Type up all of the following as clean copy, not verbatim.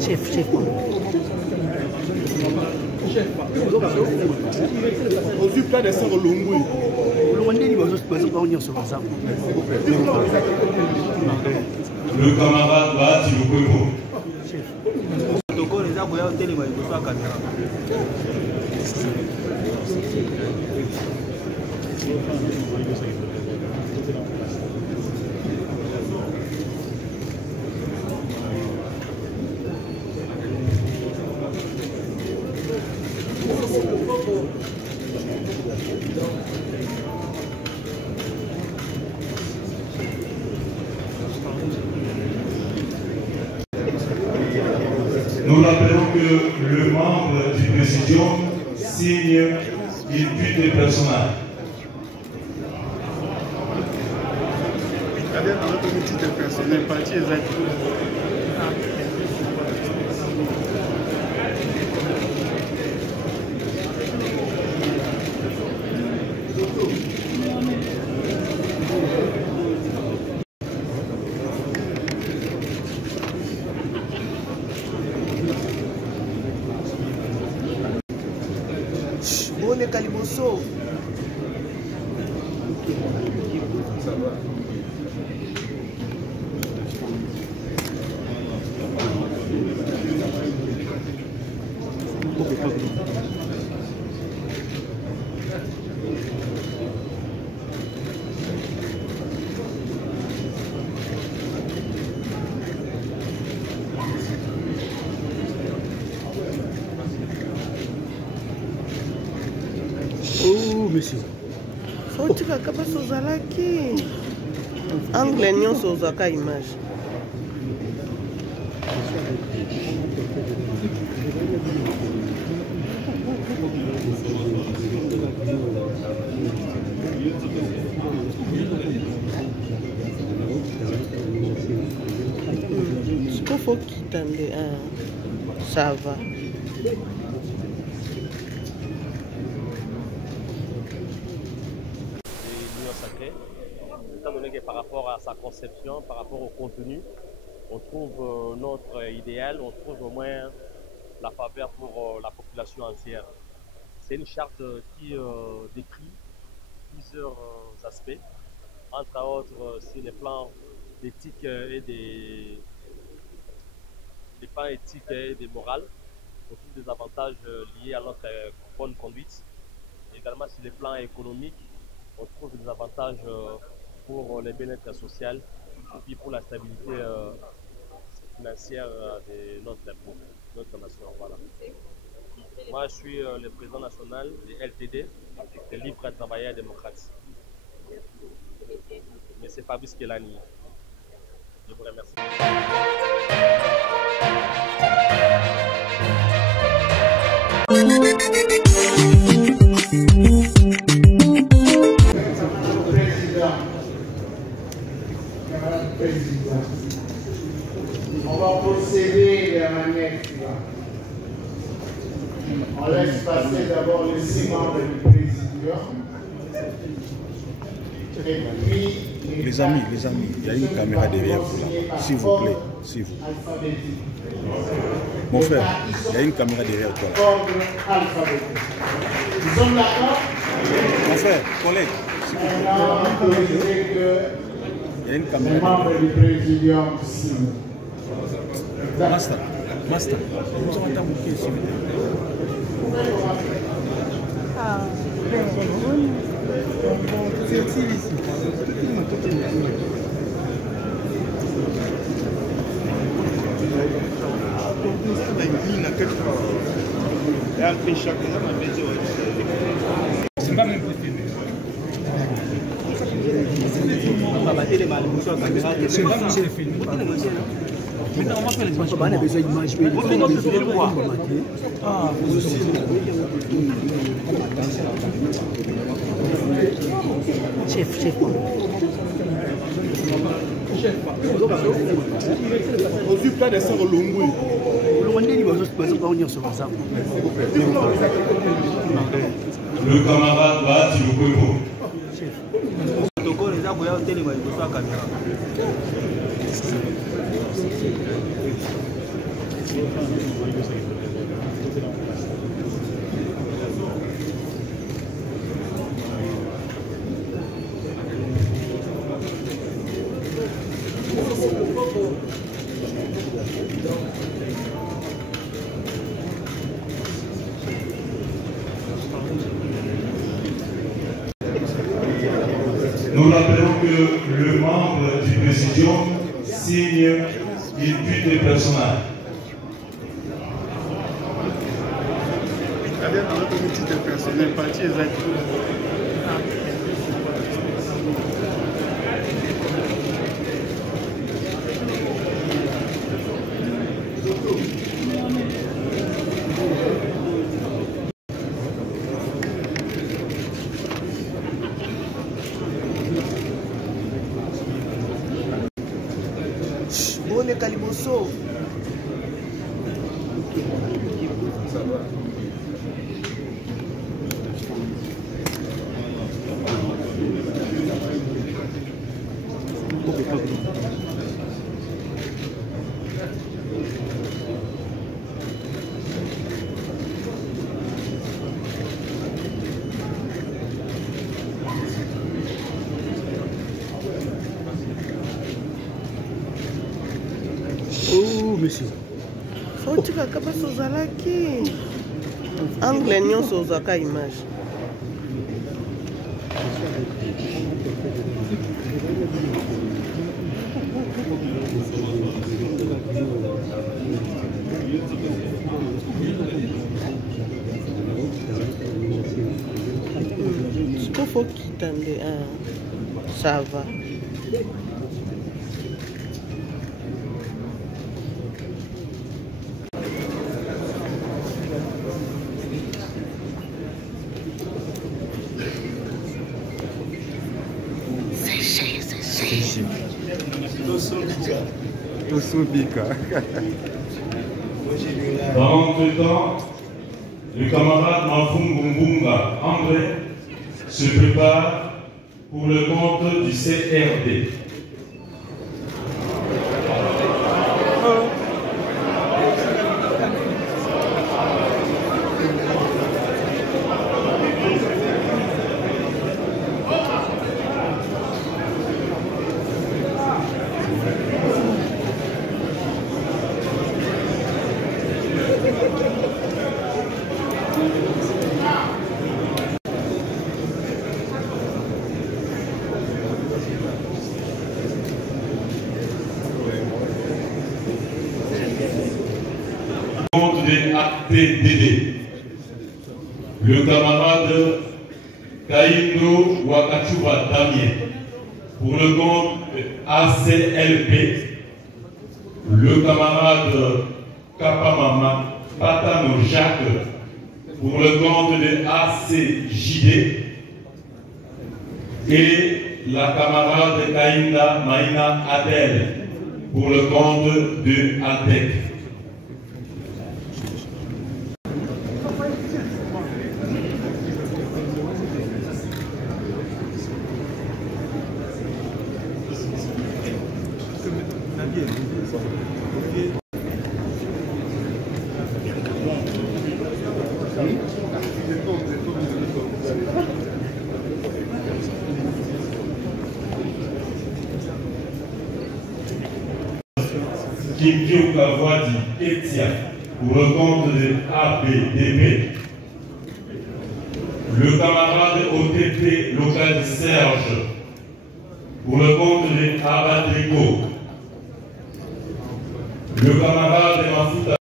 Chef. Le camarade va tu le peux. Nous rappelons que le membre du présidium signe une pute de personnel. Bone Kalimoso. Oh, monsieur. Faut que tu aies angle nyonso ozwaka image. Ce qu'il faut qu'il t'aille, ça va. Étant donné que par rapport à sa conception, par rapport au contenu, on trouve notre idéal, on trouve au moins la faveur pour la population entière. C'est une charte qui décrit plusieurs aspects, entre autres sur les plans d'éthique et des plans éthiques et des morales. On trouve des avantages liés à notre bonne conduite. Également sur les plans économiques, on trouve des avantages pour le bien-être social et puis pour la stabilité financière de notre nation. Voilà. Moi, je suis le président national de LTD, les Libres Travailleurs Démocrates. Mais c'est Fabrice Kelani. Je vous remercie. On va procéder de la manière suivante. On laisse passer d'abord les 6 membres du présidium. Et puis Les amis, il y a une caméra derrière vous là. S'il vous plaît, s'il vous plaît. Mon frère, il y a une caméra derrière toi là. Nous sommes d'accord? Mon frère, collègue, s'il vous plaît. On a autorisé que Il y a une les caméra. membres du présidium signent. Master, nous avons tabouqué ici. Ah, c'est utile ici. Chef. cas de ça, Longwe. Le camarade Bahati Lukwebo. Nous rappelons que le membre du présidium signe une pute de personnel. Bone Kaliboso. Oh, monsieur. Faut que tu vas capable de faire angle nyonso ozaka image. Il faut qu'il t'aille. Ça va. Dans l'entretemps, le camarade Mafungu Mbunga André se prépare pour le compte du CRD. De ATDD, le camarade Kaindo Wakachuba Damien, pour le compte ACLP, le camarade Kapamama Patano Jacques, pour le compte de ACJD, et la camarade Kainda Maïna Adel, pour le compte de ALTEC. Kim Kavwadi Etia pour le compte de ABDB, le camarade OTP local de Serge pour le compte de Abadrigo, le camarade Mafuta.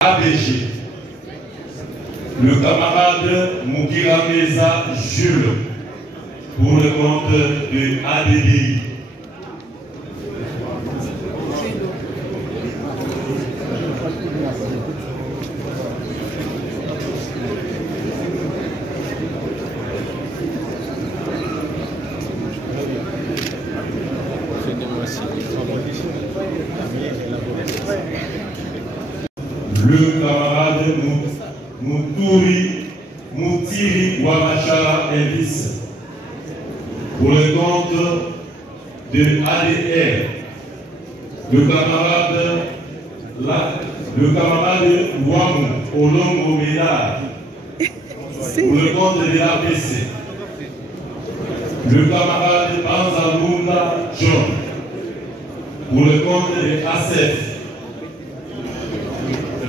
ADG, le camarade Mugirameza Jules, pour le compte de ADDI. Le camarade Moutiri Wamachara Elvis, pour le compte de ADR. Le camarade Ouamou Olongo Médard, pour le compte de l'APC. Le camarade Banzalunda John, pour le compte de ACF.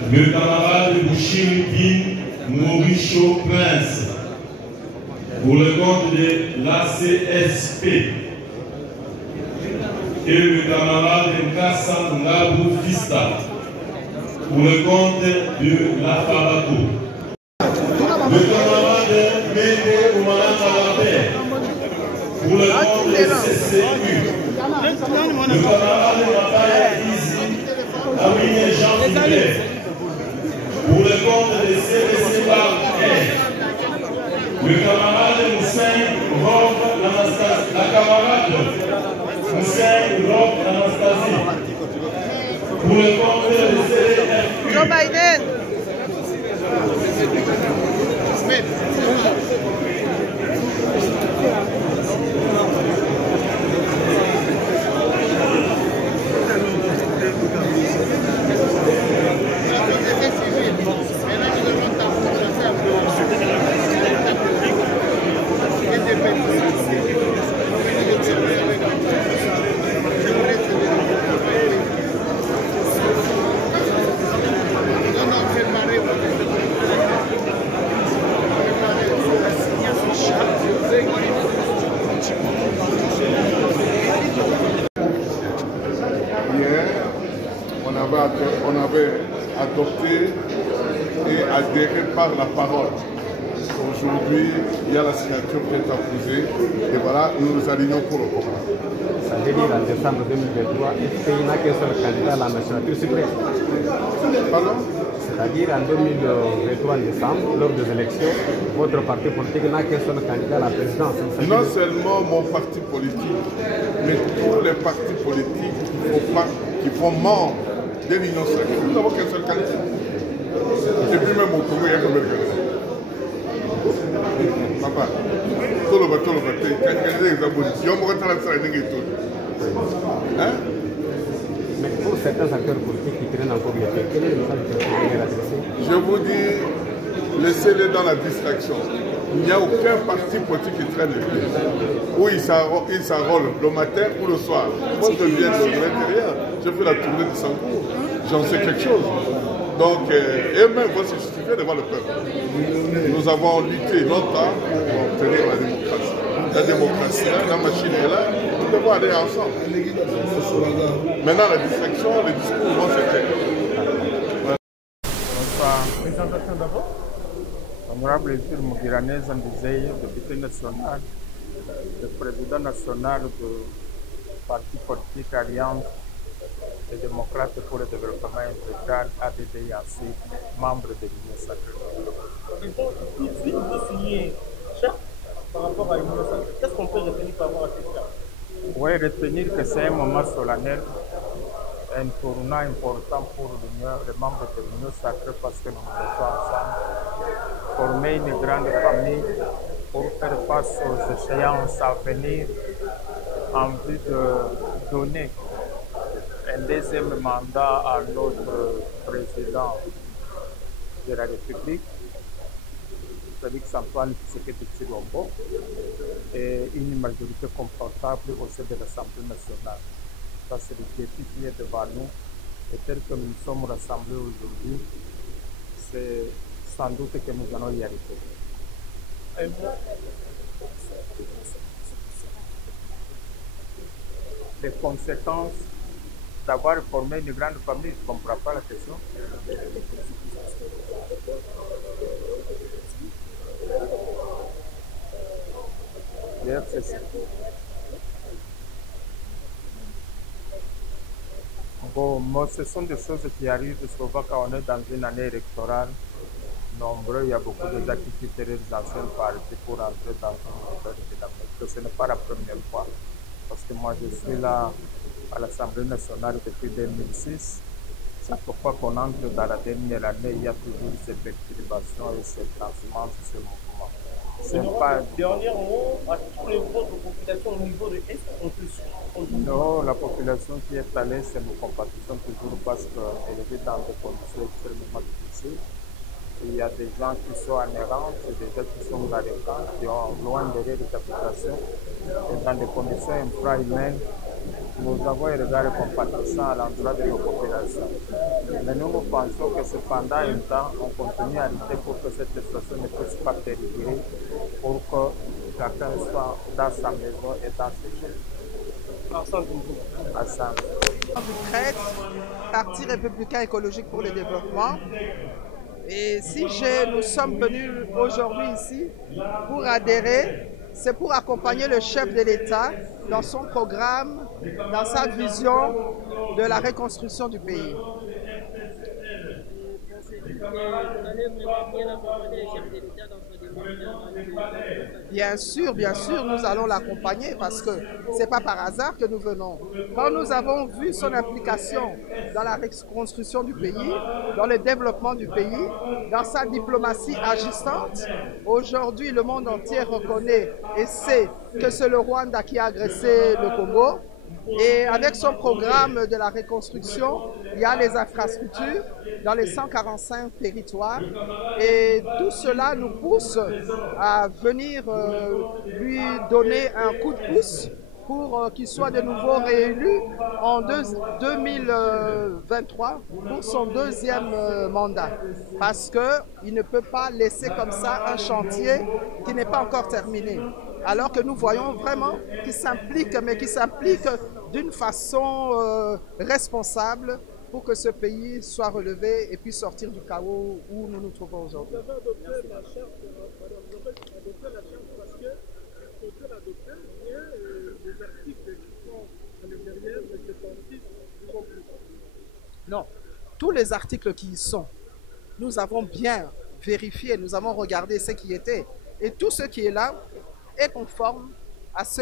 Le camarade Bouchiri Mauricio Prince, pour le compte de l'ACSP. Et le camarade Nkassa Ngabou Fista, pour le compte de la Fabato. Le camarade Mende Oumalanga Lambert, pour le compte de CCU. Le camarade Raphaël Izi Amine Jean Foulet, pour le compte de CDC le camarade Moussin Rob Anastasie, la camarade Moussin Rob Anastasie, pour le compte de CDFU. Joe Biden. On avait adopté et adhéré par la parole. Aujourd'hui, il y a la signature qui est apposée et voilà, nous nous alignons pour le combat. Ça veut dire en décembre 2023, il n'a qu'un seul candidat à la magistrature suprême. Pardon? C'est-à-dire en 2023, en décembre, lors des élections, votre parti politique n'a qu'un seul candidat à la présidence. Non seulement mon parti politique, mais tous les partis politiques qui font membre de l'Union sacrée. Nous n'avons qu'un seul candidat. Et puis même au Congo, il y a combien de candidats? Papa, tout le bateau, candidat est abonné. Si on me retrouve à la hein? Mais pour certains acteurs politiques qui traînent encore les faits, quel est le message que vous voulez adresser? Je vous dis, laissez-les dans la distraction. Il n'y a aucun parti politique qui traîne les pieds. Où il s'enrôle le matin ou le soir. Moi, je viens de l'intérieur. Je fais la tournée de Sancourt. J'en sais quelque chose. Donc, et même, moi, c'est justifié devant le peuple. Nous avons lutté longtemps pour obtenir la démocratie. La démocratie, la machine est là. Nous devons aller ensemble. Maintenant, la distraction, les discours vont se taire. Bonsoir. Présentation d'abord. Honorable Jules Mugiraneza Ndizeye, député national, le président national du parti politique Alliance des démocrates pour le développement intégral ADDIAC, membre de l'Union sacrée. Si vous signez par rapport à l'Union sacrée, qu'est-ce qu'on peut retenir par rapport à cette carte? Oui, retenir que c'est un moment solennel, un tournant important pour les membres de l'Union sacrée parce que nous nous mettons ensemble, former une grande famille pour faire face aux échéances à venir en vue de donner un deuxième mandat à notre président de la République Félix Antoine Tshisekedi Tshilombo et une majorité confortable au sein de l'Assemblée nationale. Ça, c'est le défi qui est devant nous. Et tel que nous sommes rassemblés aujourd'hui, c'est sans doute que nous allons y arriver. Les conséquences d'avoir formé une grande famille, je ne comprends pas la question. Bon, moi, ce sont des choses qui arrivent souvent quand on est dans une année électorale. Nombreux, il y a beaucoup de gens qui quittent les anciennes parties pour entrer dans une nouvelle dynamique. Ce n'est pas la première fois. Parce que moi, je suis là à l'Assemblée nationale depuis 2006. Chaque fois qu'on entre dans la dernière année, il y a toujours ces perturbations et ces changements sur ce mouvement. Dernièrement, à tous les votes de population au niveau de l'Est, on peut suivre. Non, la population qui est à l'Est, nous compatissons toujours parce qu'elle vit dans des conditions extrêmement difficiles. Il y a des gens qui sont en errance, des gens qui sont dans les camps, qui ont loin derrière les habitations, et dans des conditions infra-humaines. Nous avons un regard compatissant à l'endroit de nos populations. Mais nous pensons que cependant un temps, on continue à lutter pour que cette situation ne puisse pas périr, pour que chacun soit dans sa maison et dans ses choses. Ensemble. Parti républicain écologique pour le développement. Et si nous sommes venus aujourd'hui ici pour adhérer, c'est pour accompagner le chef de l'État dans son programme, dans sa vision de la reconstruction du pays. Bien sûr, nous allons l'accompagner parce que ce n'est pas par hasard que nous venons. Quand nous avons vu son implication dans la reconstruction du pays, dans le développement du pays, dans sa diplomatie agissante, aujourd'hui le monde entier reconnaît et sait que c'est le Rwanda qui a agressé le Congo. Et avec son programme de la reconstruction, il y a les infrastructures dans les 145 territoires. Et tout cela nous pousse à venir lui donner un coup de pouce pour qu'il soit de nouveau réélu en 2023 pour son deuxième mandat. Parce qu'il ne peut pas laisser comme ça un chantier qui n'est pas encore terminé. Alors que nous voyons vraiment qu'il s'implique, mais qu'il s'implique d'une façon responsable pour que ce pays soit relevé et puisse sortir du chaos où nous nous trouvons aujourd'hui. Vous avez adopté la charte, madame, vous avez adopté la charte parce que quand on l'adopte, il y a des articles qui sont à l'intérieur, mais ces partis ne sont plus. Non, tous les articles qui y sont, nous avons bien vérifié, nous avons regardé ce qui était. Et tout ce qui est là est conforme à ce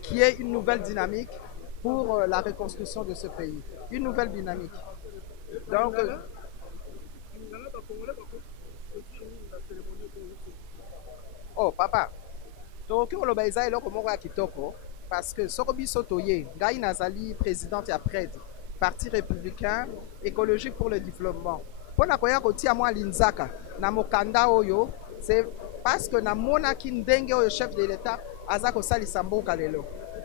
qui est une nouvelle dynamique pour la reconstruction de ce pays. Une nouvelle dynamique. Donc, oh papa, toki oloba eza eloko moko ya kitoko parce que soko biso toye ngai nazali présidente ya PRED, Parti républicain écologique pour le développement. Pona koya kotia mwa linzaka na mokanda oyo, c'est parce que namonaki ndenge oyo chef de l'État aza kosalisa mboka lelo.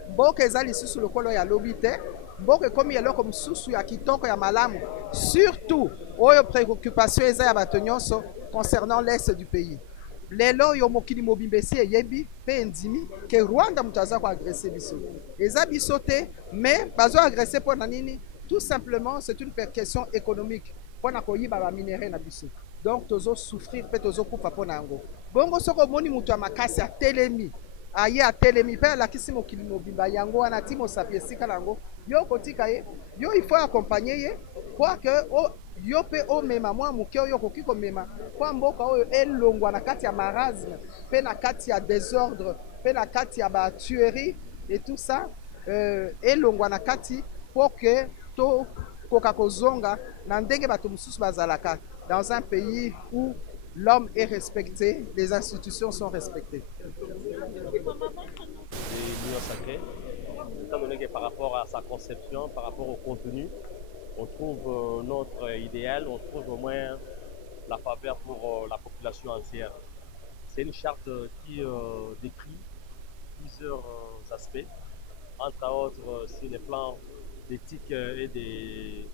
Mboka eza lisusu lokolo ya lobi te, mboka ekomi eloko mosusu ya kitoko ya malamu, surtout oyo préoccupation eza ya bato nyonso concernant l'est du pays. Lelo yo mokili mobimbesi eyebi pe endimi ke Rwanda mutu aza koagresse biso. Eza biso te, mais bazo agresse mpona nini? Tout simplement, c'est une question économique. Pona koyiba ba minéraux na biso. Donc tozo souffrir pe tozo kufa pona yango. Bongo soko moni mutu ya makasi atelemi. Aye atelemi pe alakisi mokili mobimba yango wana ti mosapi esika nango. Yo kotika ye, yo il faut accompagner ye kwa que yo pe o mema mwa muke oyo koki komema kwa mboka oyo elongwa na kati ya marasme pe na kati ya désordre pe na kati ya ba tuerie et tout ça elongwa na kati pour que to koka kozonga na ndenge bato mosusu bazalaka dans un pays où l'homme est respecté, les institutions sont respectées. L'Union sacrée, étant donné que par rapport à sa conception, par rapport au contenu, on trouve notre idéal, on trouve au moins la faveur pour la population entière. C'est une charte qui décrit plusieurs aspects, entre autres sur les plans d'éthique et des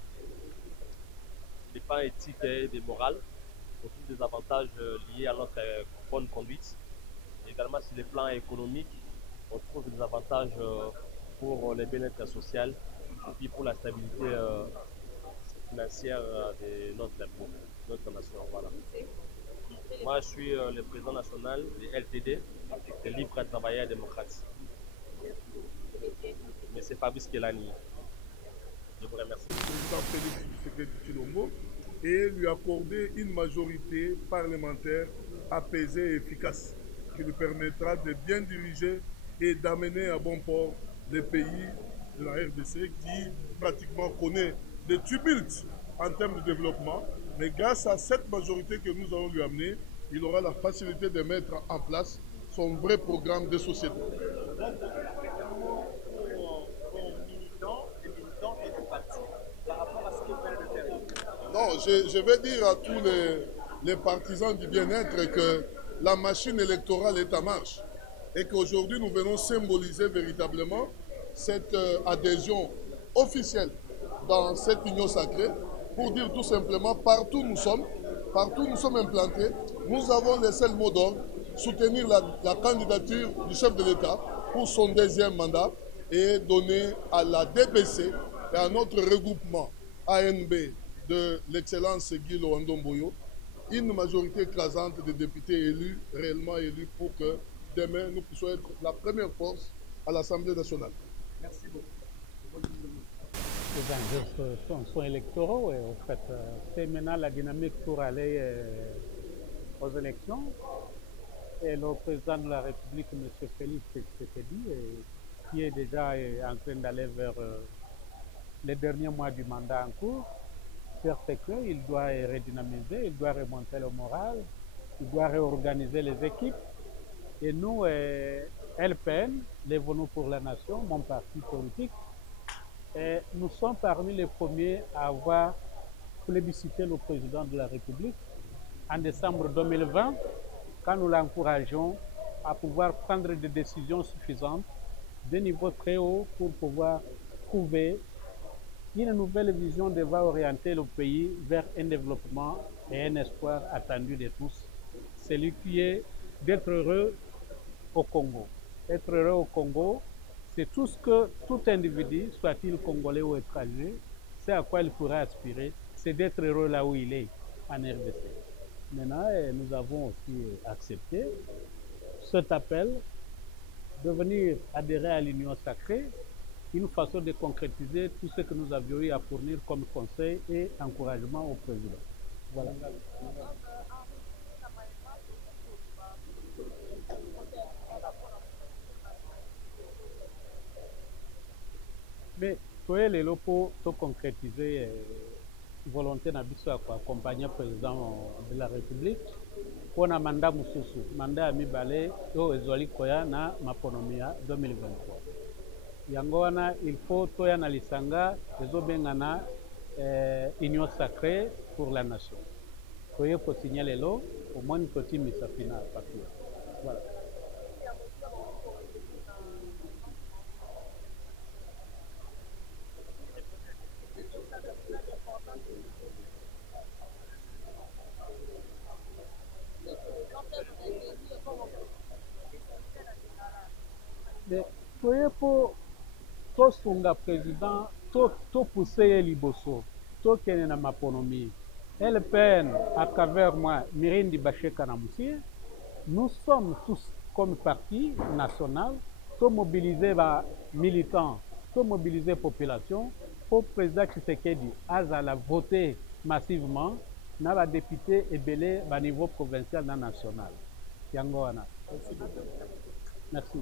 plans éthiques et des morales, autour des avantages liés à notre bonne conduite. Également sur les plans économiques, on trouve des avantages pour les bien-être social et puis pour la stabilité financière de notre nation. Voilà. Moi, je suis le président national de LTD, des Libres Travailleurs Démocrates. Mais c'est Fabrice Kelani. Je vous remercie. Le président Félix Tshisekedi Tshilombo et lui accorder une majorité parlementaire apaisée et efficace qui lui permettra de bien diriger et d'amener à bon port les pays de la RDC qui pratiquement connaît des tumultes en termes de développement. Mais grâce à cette majorité que nous allons lui amener, il aura la facilité de mettre en place son vrai programme de société. Non, je vais dire à tous les partisans du bien-être que la machine électorale est en marche et qu'aujourd'hui nous venons symboliser véritablement cette adhésion officielle dans cette union sacrée pour dire tout simplement partout nous sommes implantés, nous avons le seul mot d'ordre, soutenir la candidature du chef de l'État pour son deuxième mandat et donner à la DPC et à notre regroupement ANB de l'excellence Guy Loandomboyo une majorité écrasante de députés élus, réellement élus, pour que demain nous puissions être la première force à l'Assemblée nationale. Merci beaucoup. Les enjeux sont électoraux et en fait, c'est maintenant la dynamique pour aller aux élections. Et le président de la République, M. Félix Tshisekedi, qui est déjà en train d'aller vers les derniers mois du mandat en cours, certes qu'il doit redynamiser, il doit remonter le moral, il doit réorganiser les équipes. Et nous, LPN, les Venus pour la Nation, mon parti politique, et nous sommes parmi les premiers à avoir plébiscité le président de la République en décembre 2020, quand nous l'encourageons à pouvoir prendre des décisions suffisantes de niveau très haut pour pouvoir trouver une nouvelle vision devant orienter le pays vers un développement et un espoir attendu de tous. Celui qui est d'être heureux au Congo. Être heureux au Congo, c'est tout ce que tout individu, soit-il congolais ou étranger, c'est à quoi il pourrait aspirer, c'est d'être heureux là où il est, en RDC. Maintenant, nous avons aussi accepté cet appel de venir adhérer à l'Union sacrée, une façon de concrétiser tout ce que nous avions eu à fournir comme conseil et encouragement au président. Voilà. Mais soyez les locaux pour concrétiser volonté na biso ya accompagner président de la République pour na mandat mususu mandat ya mibale oyo ezwali koya na maponomi ya 2023. Yango wana il faut toya na lisanga ezobengana union sacrée pour la nation. Toye ko signaler lelo au moins petit misafina papier. Voilà. Toye po tosunga président to pousser liboso to kene na maponomi LPN à travers moi Mirindi Bacheka na Musie, nous sommes tous comme parti national to mobiliser les militants, to mobiliser la population pour président Tshisekedi azala voter massivement na ba député ebele ba niveau provincial na national. Yango wana. Merci. Merci.